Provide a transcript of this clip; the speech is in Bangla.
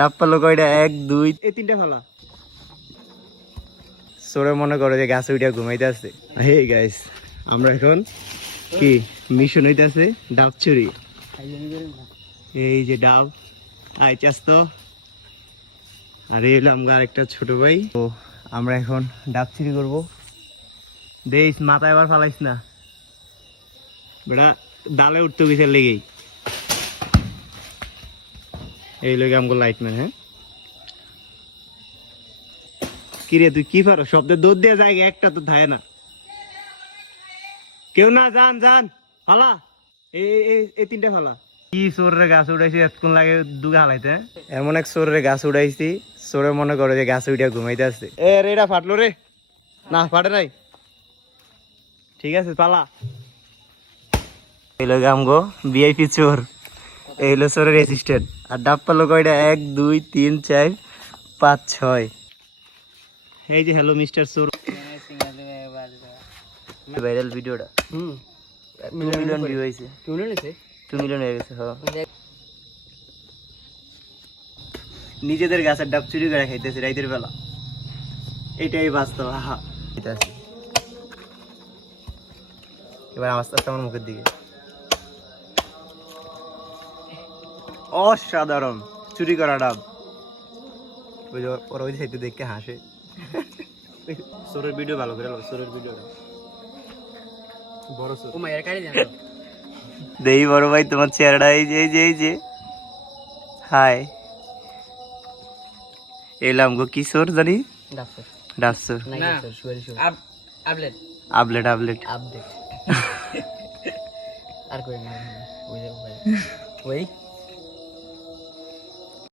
ডাব পালো কয়টা? 1 2 এই 3টা ফালা। সোরে মনে করো যে গাছে উঠে ঘুমাইতে আছে। হেই গাইস, আমরা এখন কি মিশন হইতাছে ডাব চুরি। এই যে ডাব আইচাস তো, আর এই হলো আমার একটা ছোট ভাই। তো আমরা এখন ডাব চুরি করবো। দেখ মাথায় আবার ফালাইস না বেটা, ডালে উঠতে গেছে লেগেই। এই লোক আমগো লাইটম্যান। হ্যাঁ কিরে তুই কি পারো? শব্দের দৌড় দিয়ে যায় একটা তো ধায় না কেউ না। যান যান ফালা, এই 3টা ফালা। কি সোরে গাছ উড়াইছি এতক্ষণ লাগে দুগে হালাইতে। এমন এক সোরে গাছ উড়াইছি, সোরে মনে করো যে গাছে উঠে ঘুমাইতে আসছে। এ রে এটা ফাটলো রে। না ফাটে নাই, ঠিক আছে পালা। এই লোক আমগো ভিআইপি চোর, এই হলো চোরের অ্যাসিস্ট্যান্ট। আর ডাব পালো কয়টা? 1 2 3 4 5 6। এই যে হ্যালো মিস্টার চোর। ভাইরাল ভিডিওটা 2 মিলিয়ন ভিউ হয়েছে। 2 মিলিয়ন হয়ে গেছে। হ্যাঁ, নিজেদের গাছের ডাব চুরি করে খাইতেছে রাইতের বেলা, এটাই বাস্তব। হা এবার আস্তে আস্তে আমার মুখের দিকে। অসাধারণ চুরি করা ডাব। ওরা ওই সাইডে দেখে হাসে। চোরের ভিডিও ভালো করে, চোরের ভিডিওটা বড় চোর। দেই বড় ভাই তোমার চেহারাটা এই যে এই যে হাই। এলাম গো কি চোর জানি? ডাব চোর। আপলেট আপলেট আর কই না ওই